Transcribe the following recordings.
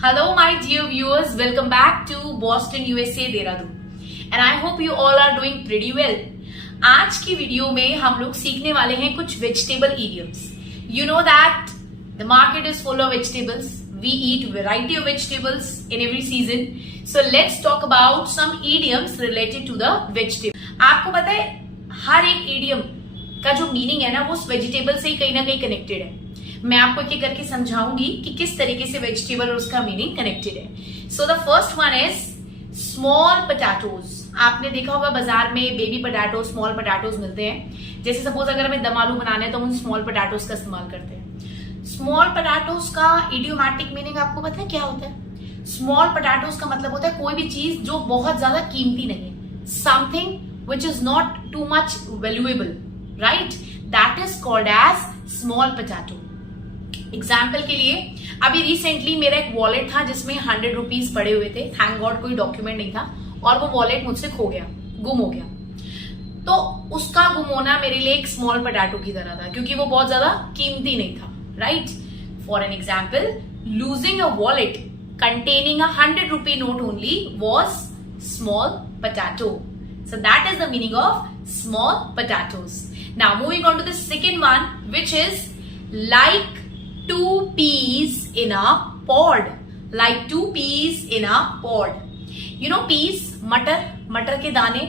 Hello, my dear viewers. Welcome back to Boston, USA, Dehradun. And I hope you all are doing pretty well. आज की video में हम लोग सीखने वाले हैं कुछ vegetable idioms. You know that the market is full of vegetables. We eat variety of vegetables in every season. So let's talk about some idioms related to the vegetable. आपको पता है हर एक idiom का जो मीनिंग है ना वो उस वेजिटेबल से ही कहीं ना कहीं कनेक्टेड है. मैं आपको एक एक करके समझाऊंगी कि किस तरीके से वेजिटेबल और उसका मीनिंग कनेक्टेड है. So the first one is small potatoes. आपने देखा होगा बाजार में बेबी पोटैटो, स्मॉल पोटैटोज मिलते हैं. जैसे सपोज अगर हमें दम आलू बनाने हैं तो हम स्मॉल पोटैटोज का इस्तेमाल करते हैं. स्मॉल पोटैटोज का इडियोमैटिक मीनिंग आपको पता है क्या होता है? स्मॉल पोटैटोज का मतलब होता है कोई भी चीज जो बहुत ज्यादा कीमती नहीं है. Something which is not too much valuable, right? That is called as small potato. Example के लिए अभी रिसेंटली मेरा एक वॉलेट था जिसमें 100 रुपीज पड़े हुए थे. थैंक गॉड कोई डॉक्यूमेंट नहीं था और वो वॉलेट मुझसे खो गया, गुम हो गया. तो उसका गुम होना मेरे लिए एक स्मॉल पोटैटो की तरह था क्योंकि वो बहुत ज्यादा कीमती नहीं था, right? For an example, losing a wallet containing a 100 rupee note only was small potato. So that is the meaning of small potatoes. Now moving on to the second one, which is like two peas in a pod. Like two peas in a pod. You know peas, मटर के दाने.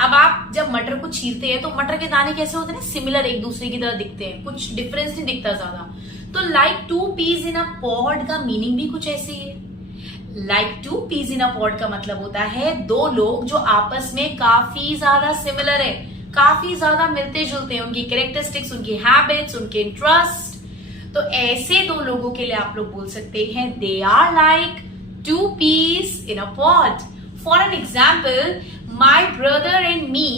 अब आप जब मटर को छीलते हैं तो मटर के दाने कैसे होते हैं ना, सिमिलर एक दूसरे की तरह दिखते हैं, कुछ डिफरेंस नहीं दिखता ज्यादा. तो like two peas in a pod का मीनिंग भी कुछ ऐसे ही है. Like two peas in a pod का मतलब होता है दो लोग जो आपस में काफी ज्यादा सिमिलर है, काफी ज्यादा मिलते जुलते हैं, उनकी कैरेक्टरिस्टिक्स, उनकी हैबिट्स, उनके इंटरेस्ट. तो ऐसे दो लोगों के लिए आप लोग बोल सकते हैं they are like two peas in a pot. For an example, my brother and me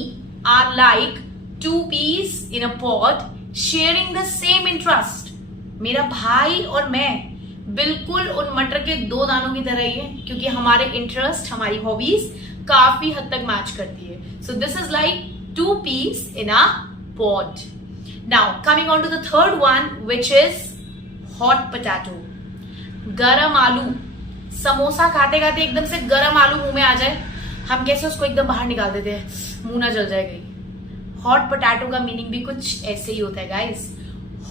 are like two peas in a pot sharing the same interest. मेरा भाई और मैं बिल्कुल उन मटर के दो दानों की तरह ही है क्योंकि हमारे इंटरेस्ट, हमारी हॉबीज काफी हद तक मैच करती है. So this is like two peas in a pot. Now coming on to the third one, which is hot potato. गरम आलू. समोसा खाते खाते एकदम से गरम आलू मुंह में आ जाए, हम कैसे उसको एकदम बाहर निकाल देते हैं, मुंह ना जल जाएगा. हॉट पोटैटो का मीनिंग भी कुछ ऐसे ही होता है गाइस.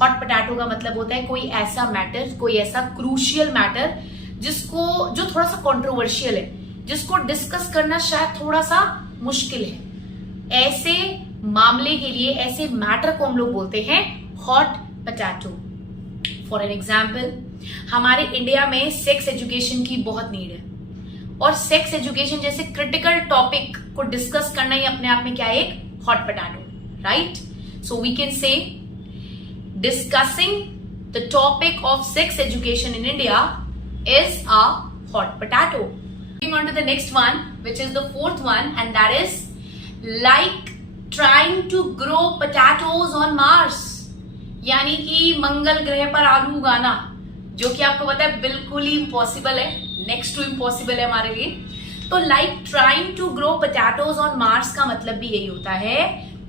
हॉट पोटैटो का मतलब होता है कोई ऐसा मैटर, कोई ऐसा क्रूशियल मैटर जो थोड़ा सा कंट्रोवर्शियल है, जिसको डिस्कस करना शायद थोड़ा सा मुश्किल है. ऐसे मामले के लिए, ऐसे मैटर को हम लोग बोलते हैं hot potato. For an example, हमारे इंडिया में सेक्स एजुकेशन की बहुत नीड है और सेक्स एजुकेशन जैसे क्रिटिकल टॉपिक को डिस्कस करना ही अपने आप में क्या है, एक hot potato, right? So we can say discussing the topic of sex education in India is a hot potato. Moving on to the next one, which is the fourth one, and that is like trying to grow potatoes on Mars. यानी कि मंगल ग्रह पर आलू उगाना, जो कि आपको पता है बिल्कुल ही इम्पॉसिबल है, नेक्स्ट टू इम्पॉसिबल है हमारे लिए. तो like trying to grow potatoes on Mars का मतलब भी यही होता है,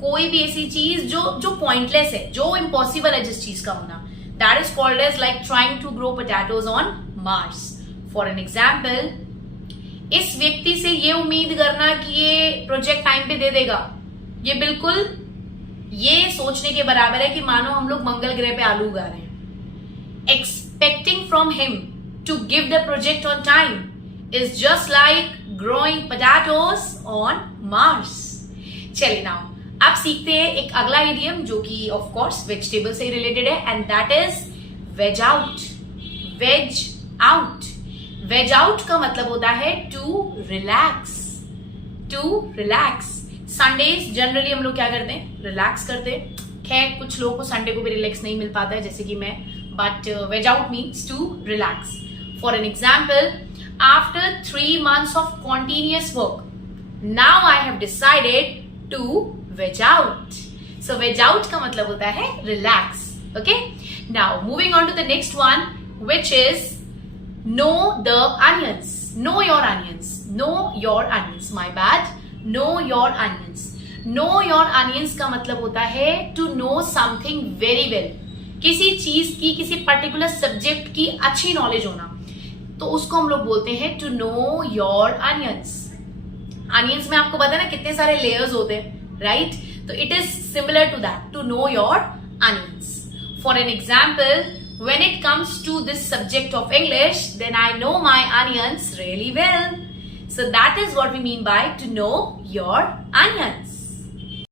कोई भी ऐसी चीज जो पॉइंटलेस है, जो इम्पॉसिबल है जिस चीज का होना, that is called as like trying to grow potatoes on Mars. For an example, इस व्यक्ति से ये उम्मीद करना कि ये प्रोजेक्ट टाइम पे दे देगा, ये बिल्कुल ये सोचने के बराबर है कि मानो हम लोग मंगल ग्रह पे आलू उगा रहे हैं. Expecting from him to give the project on time is just like growing potatoes on Mars. चलिए नाउ अब सीखते हैं एक अगला इडियम जो कि ऑफ कोर्स वेजिटेबल से रिलेटेड है, and that is veg out. Veg out. Veg out का मतलब होता है to relax. To relax. Sundays generally हम लोग क्या करते हैं, रिलैक्स करते हैं. खैर कुछ लोगों को संडे को भी रिलैक्स नहीं मिल पाता है जैसे कि मैं, but veg out means to relax. For an example, after 3 months of continuous work, now I have decided to veg out. So veg out का मतलब होता है relax. Okay, now moving on to the next one, which is know the onions. Know your onions. Know your onions. My bad. Know your onions. Know your onions का मतलब होता है to know something very well. किसी चीज की, किसी particular subject की अच्छी नॉलेज होना. तो उसको हम लोग बोलते हैं to know your onions. Onions में आपको पता है ना कितने सारे लेयर्स होते हैं, राइट? तो it is similar to that, to know your onions. For an example, when it comes to this subject of English, then I know my onions really well. So that is what we mean by to know your onions.